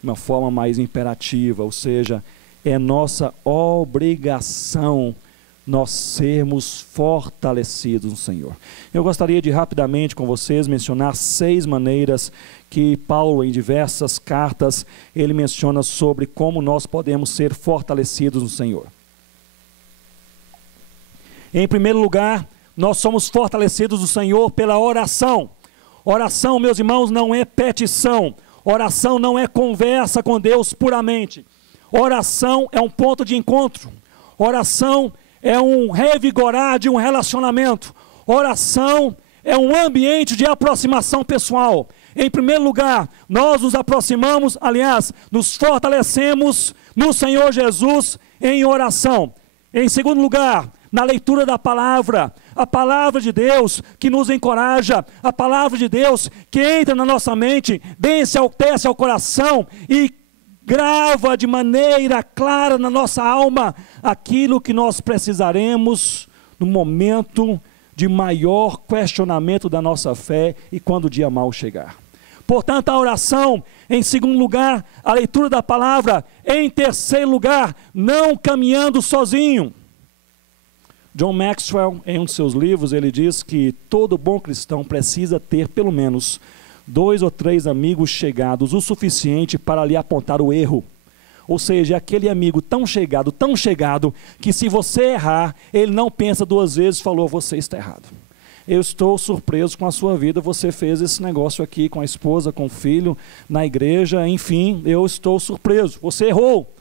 uma forma mais imperativa, ou seja, é nossa obrigação nós sermos fortalecidos no Senhor. Eu gostaria de rapidamente com vocês mencionar 6 maneiras que Paulo, em diversas cartas, ele menciona sobre como nós podemos ser fortalecidos no Senhor. Em primeiro lugar, nós somos fortalecidos no Senhor pela oração. Oração, meus irmãos, não é petição. Oração não é conversa com Deus puramente. Oração é um ponto de encontro. Oração é um revigorar de um relacionamento. Oração é um ambiente de aproximação pessoal. Em primeiro lugar, nós nos aproximamos, aliás, nos fortalecemos no Senhor Jesus em oração. Em segundo lugar, na leitura da palavra, a palavra de Deus que nos encoraja, a palavra de Deus que entra na nossa mente, desce ao coração e grava de maneira clara na nossa alma aquilo que nós precisaremos no momento de maior questionamento da nossa fé e quando o dia mau chegar. Portanto, a oração, em segundo lugar, a leitura da palavra, em terceiro lugar, não caminhando sozinho. John Maxwell, em um de seus livros, ele diz que todo bom cristão precisa ter pelo menos 2 ou 3 amigos chegados o suficiente para lhe apontar o erro. Ou seja, aquele amigo tão chegado, que se você errar, ele não pensa 2 vezes e falou, você está errado. Eu estou surpreso com a sua vida, você fez esse negócio aqui com a esposa, com o filho, na igreja, enfim, eu estou surpreso, você errou.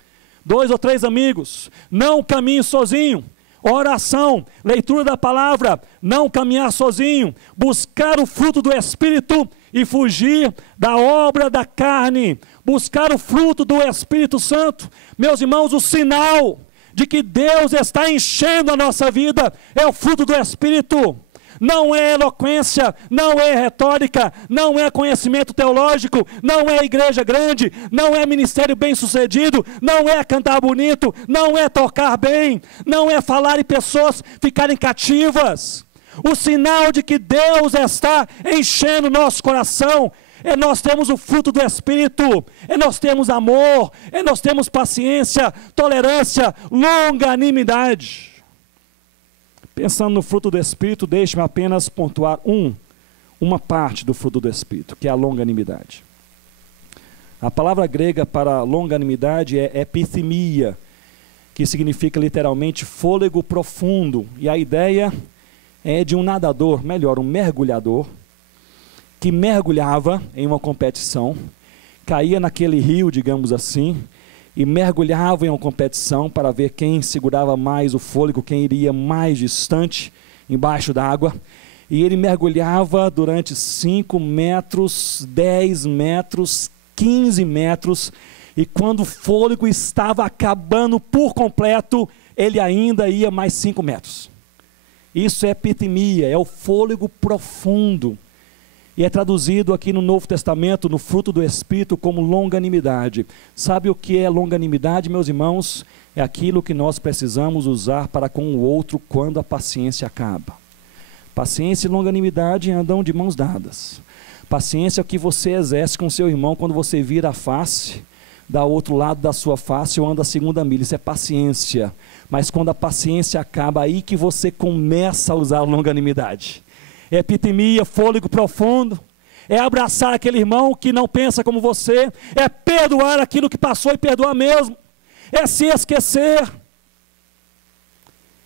2 ou 3 amigos, não caminhe sozinho. Oração, leitura da palavra, não caminhar sozinho, buscar o fruto do Espírito e fugir da obra da carne, buscar o fruto do Espírito Santo. Meus irmãos, o sinal de que Deus está enchendo a nossa vida é o fruto do Espírito. Não é eloquência, não é retórica, não é conhecimento teológico, não é igreja grande, não é ministério bem sucedido, não é cantar bonito, não é tocar bem, não é falar e pessoas ficarem cativas. O sinal de que Deus está enchendo o nosso coração é nós temos o fruto do Espírito, é nós temos amor, é nós temos paciência, tolerância, longanimidade. Pensando no fruto do Espírito, deixe-me apenas pontuar uma parte do fruto do Espírito, que é a longanimidade. A palavra grega para longanimidade é epithemia, que significa literalmente fôlego profundo. E a ideia é de um nadador, melhor, um mergulhador, que mergulhava em uma competição, caía naquele rio, digamos assim, e mergulhava em uma competição para ver quem segurava mais o fôlego, quem iria mais distante embaixo d'água. E ele mergulhava durante 5 metros, 10 metros, 15 metros, e quando o fôlego estava acabando por completo, ele ainda ia mais 5 metros. Isso é epithemia, é o fôlego profundo. E é traduzido aqui no Novo Testamento, no fruto do Espírito, como longanimidade. Sabe o que é longanimidade, meus irmãos? É aquilo que nós precisamos usar para com o outro quando a paciência acaba. Paciência e longanimidade andam de mãos dadas. Paciência é o que você exerce com seu irmão quando você vira a face, dá outro lado da sua face ou anda a segunda milha. Isso é paciência. Mas quando a paciência acaba, aí que você começa a usar a longanimidade. É epithemia, fôlego profundo, é abraçar aquele irmão que não pensa como você, é perdoar aquilo que passou e perdoar mesmo, é se esquecer,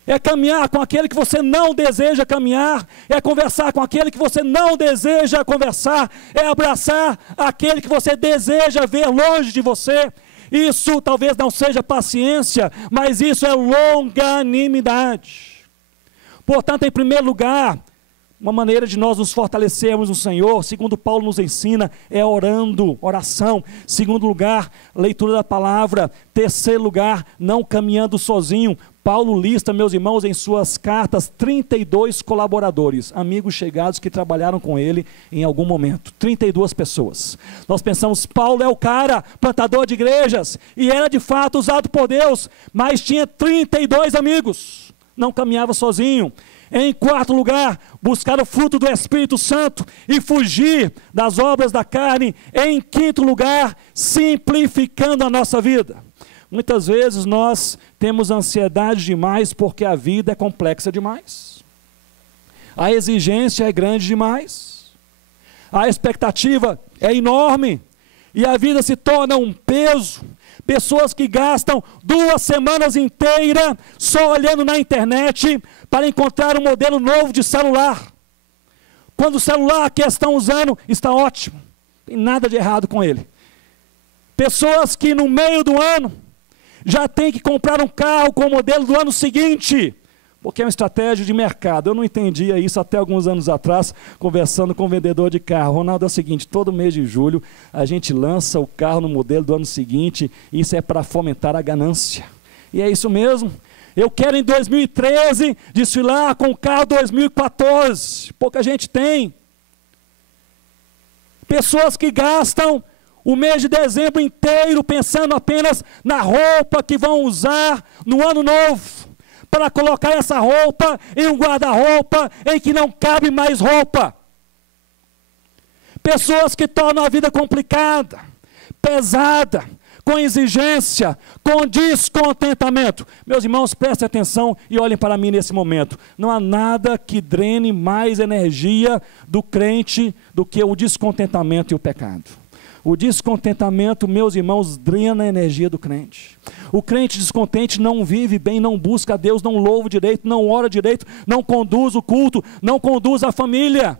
é caminhar com aquele que você não deseja caminhar, é conversar com aquele que você não deseja conversar, é abraçar aquele que você deseja ver longe de você. Isso talvez não seja paciência, mas isso é longanimidade. Portanto, em primeiro lugar, uma maneira de nós nos fortalecermos no Senhor, segundo Paulo nos ensina, é orando, oração. Segundo lugar, leitura da palavra. Terceiro lugar, não caminhando sozinho. Paulo lista, meus irmãos, em suas cartas, 32 colaboradores, amigos chegados que trabalharam com ele em algum momento. 32 pessoas. Nós pensamos, Paulo é o cara, plantador de igrejas, e era de fato usado por Deus, mas tinha 32 amigos. Não caminhava sozinho. Em quarto lugar, buscar o fruto do Espírito Santo e fugir das obras da carne. Em quinto lugar, simplificando a nossa vida. Muitas vezes nós temos ansiedade demais porque a vida é complexa demais. A exigência é grande demais. A expectativa é enorme. E a vida se torna um peso. Pessoas que gastam 2 semanas inteiras só olhando na internet para encontrar um modelo novo de celular. Quando o celular que estão usando está ótimo, não tem nada de errado com ele. Pessoas que no meio do ano já tem que comprar um carro com o modelo do ano seguinte, porque é uma estratégia de mercado. Eu não entendia isso até alguns anos atrás, conversando com um vendedor de carro. Ronaldo, é o seguinte, todo mês de julho a gente lança o carro no modelo do ano seguinte, e isso é para fomentar a ganância. E é isso mesmo. Eu quero em 2013 desfilar com o carro 2014. Pouca gente tem. Pessoas que gastam o mês de dezembro inteiro pensando apenas na roupa que vão usar no ano novo, para colocar essa roupa em um guarda-roupa em que não cabe mais roupa. Pessoas que tornam a vida complicada, pesada, com exigência, com descontentamento. Meus irmãos, prestem atenção e olhem para mim nesse momento. Não há nada que drene mais energia do crente do que o descontentamento e o pecado. O descontentamento, meus irmãos, drena a energia do crente. O crente descontente não vive bem, não busca a Deus, não louva direito, não ora direito, não conduz o culto, não conduz a família.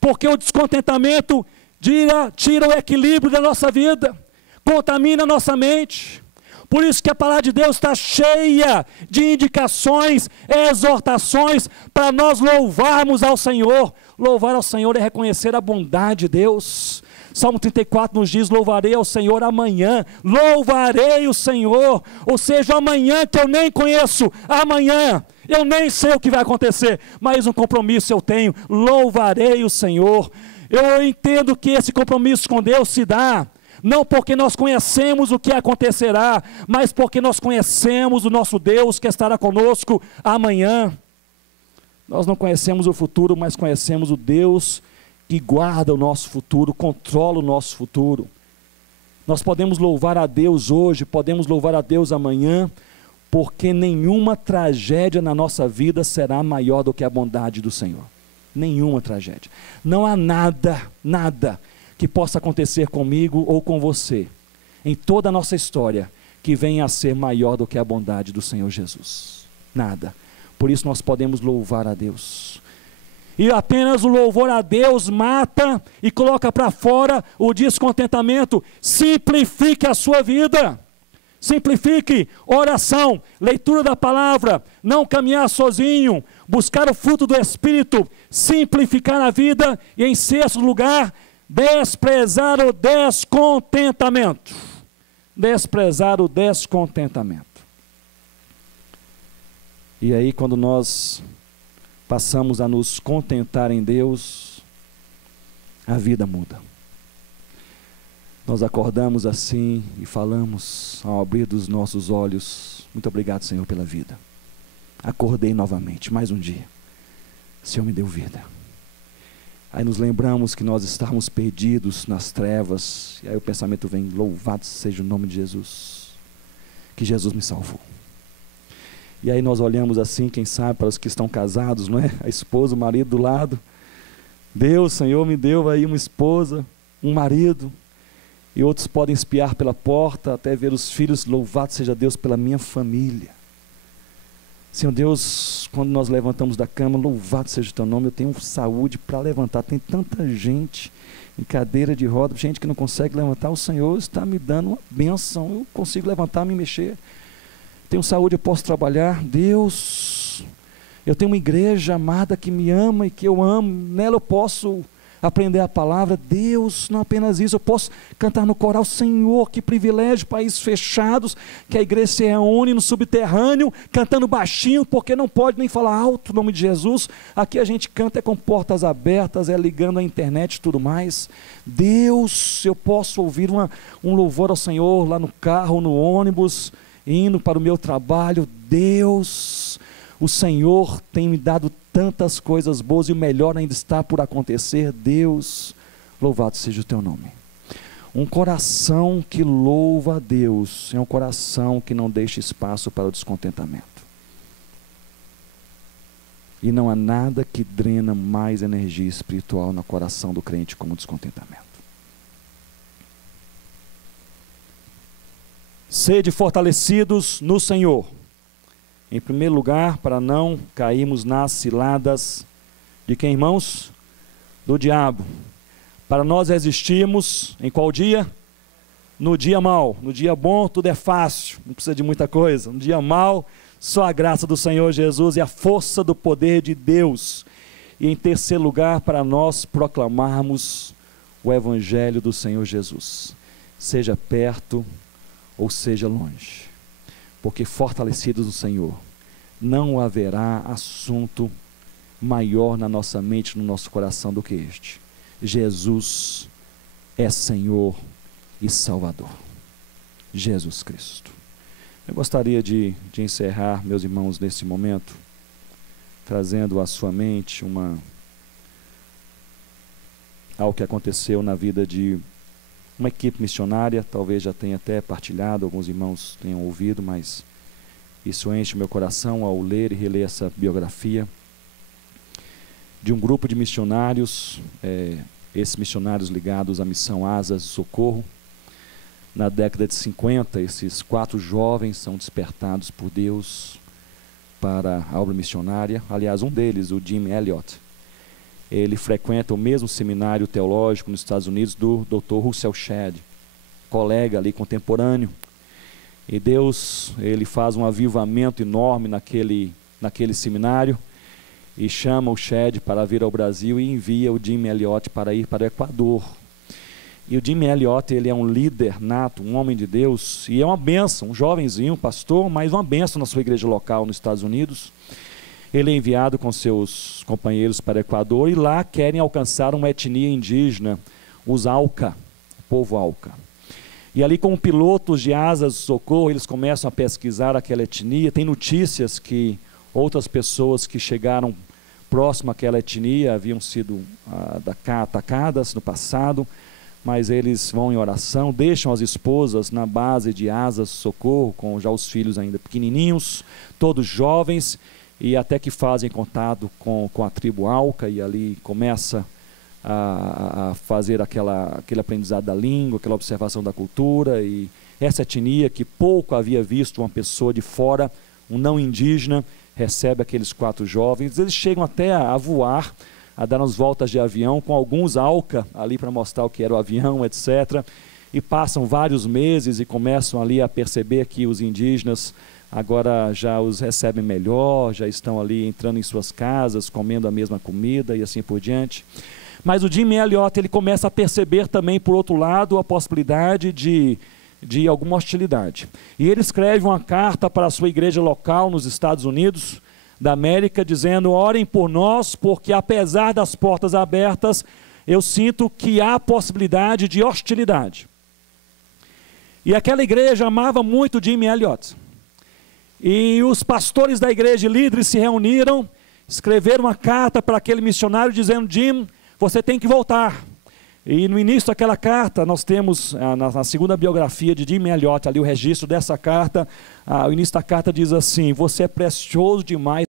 Porque o descontentamento tira o equilíbrio da nossa vida, contamina a nossa mente. Por isso que a palavra de Deus está cheia de indicações, exortações, para nós louvarmos ao Senhor. Louvar ao Senhor é reconhecer a bondade de Deus. Salmo 34 nos diz, louvarei ao Senhor amanhã, louvarei o Senhor, ou seja, amanhã que eu nem conheço, amanhã, eu nem sei o que vai acontecer, mas um compromisso eu tenho, louvarei o Senhor. Eu entendo que esse compromisso com Deus se dá, não porque nós conhecemos o que acontecerá, mas porque nós conhecemos o nosso Deus que estará conosco amanhã. Nós não conhecemos o futuro, mas conhecemos o Deus que guarda o nosso futuro, controla o nosso futuro. Nós podemos louvar a Deus hoje, podemos louvar a Deus amanhã, porque nenhuma tragédia na nossa vida será maior do que a bondade do Senhor. Nenhuma tragédia. Não há nada que possa acontecer comigo ou com você, em toda a nossa história, que venha a ser maior do que a bondade do Senhor Jesus. Nada. Por isso nós podemos louvar a Deus. E apenas o louvor a Deus mata e coloca para fora o descontentamento. Simplifique a sua vida. Simplifique, oração, leitura da palavra, não caminhar sozinho, buscar o fruto do Espírito, simplificar a vida e, em sexto lugar, desprezar o descontentamento. Desprezar o descontentamento. E aí, quando nós passamos a nos contentar em Deus, a vida muda. Nós acordamos assim e falamos ao abrir dos nossos olhos, muito obrigado, Senhor, pela vida. Acordei novamente, mais um dia. O Senhor me deu vida. Aí nos lembramos que nós estávamos perdidos nas trevas, e aí o pensamento vem, louvado seja o nome de Jesus, que Jesus me salvou. E aí nós olhamos assim, quem sabe, para os que estão casados, não é? A esposa, o marido do lado. Deus, Senhor, me deu aí uma esposa, um marido. E outros podem espiar pela porta, até ver os filhos. Louvado seja Deus pela minha família. Senhor Deus, quando nós levantamos da cama, louvado seja o teu nome, eu tenho saúde para levantar. Tem tanta gente em cadeira de roda, gente que não consegue levantar. O Senhor está me dando uma bênção, eu consigo levantar, me mexer. Tenho saúde, eu posso trabalhar. Deus, eu tenho uma igreja amada que me ama e que eu amo, nela eu posso aprender a palavra. Deus, não apenas isso, eu posso cantar no coral. Senhor, que privilégio, países fechados, que a igreja se reúne no subterrâneo, cantando baixinho, porque não pode nem falar alto o nome de Jesus. Aqui a gente canta com portas abertas, ligando a internet e tudo mais. Deus, eu posso ouvir um louvor ao Senhor lá no carro, no ônibus, indo para o meu trabalho. Deus, o Senhor tem me dado tantas coisas boas e o melhor ainda está por acontecer. Deus, louvado seja o teu nome. Um coração que louva a Deus é um coração que não deixa espaço para o descontentamento. E não há nada que drena mais energia espiritual no coração do crente como o descontentamento. Sede fortalecidos no Senhor. Em primeiro lugar, para não cairmos nas ciladas de quem, irmãos? Do diabo. Para nós resistirmos, em qual dia? no dia mau. No dia bom, tudo é fácil, não precisa de muita coisa. No dia mau, só a graça do Senhor Jesus e a força do poder de Deus. E em terceiro lugar, para nós proclamarmos o Evangelho do Senhor Jesus, seja perto ou seja longe, porque fortalecidos no Senhor, não haverá assunto maior na nossa mente, no nosso coração do que este: Jesus é Senhor e Salvador, Jesus Cristo. Eu gostaria de encerrar, meus irmãos, nesse momento, trazendo à sua mente algo que aconteceu na vida de uma equipe missionária. Talvez já tenha até partilhado, alguns irmãos tenham ouvido, mas isso enche meu coração ao ler e reler essa biografia de um grupo de missionários, esses missionários ligados à missão Asas de Socorro. Na década de 50, esses 4 jovens são despertados por Deus para a obra missionária. Aliás, um deles, o Jim Elliot, ele frequenta o mesmo seminário teológico nos Estados Unidos do Dr. Russell Shedd, colega ali contemporâneo. E Deus, ele faz um avivamento enorme naquele seminário e chama o Shedd para vir ao Brasil e envia o Jim Elliot para ir para o Equador. E o Jim Elliot, ele é um líder nato, um homem de Deus, e é uma bênção, um jovenzinho, pastor, mas uma bênção na sua igreja local nos Estados Unidos. Ele é enviado com seus companheiros para o Equador e lá querem alcançar uma etnia indígena, os Auca, o povo Auca. E ali, como pilotos de Asas de Socorro, eles começam a pesquisar aquela etnia. Tem notícias que outras pessoas que chegaram próximo àquela etnia haviam sido atacadas no passado, mas eles vão em oração, deixam as esposas na base de Asas de Socorro, com já os filhos ainda pequenininhos, todos jovens, e até que fazem contato com a tribo Auca, e ali começa a fazer aquele aprendizado da língua, aquela observação da cultura. E essa etnia que pouco havia visto uma pessoa de fora, um não indígena, recebe aqueles 4 jovens. Eles chegam até a voar, a dar umas voltas de avião com alguns Auca ali para mostrar o que era o avião, etc. E passam vários meses e começam ali a perceber que os indígenas agora já os recebem melhor, já estão ali entrando em suas casas, comendo a mesma comida e assim por diante. Mas o Jim Elliot, ele começa a perceber também, por outro lado, a possibilidade de alguma hostilidade. E ele escreve uma carta para a sua igreja local nos Estados Unidos da América, dizendo: orem por nós, porque apesar das portas abertas, eu sinto que há possibilidade de hostilidade. E aquela igreja amava muito Jim Elliot. E os pastores da igreja, líderes, se reuniram, escreveram uma carta para aquele missionário dizendo: Jim, você tem que voltar. E no início daquela carta, nós temos, na segunda biografia de Jim Elliot, ali o registro dessa carta, o início da carta diz assim: você é precioso demais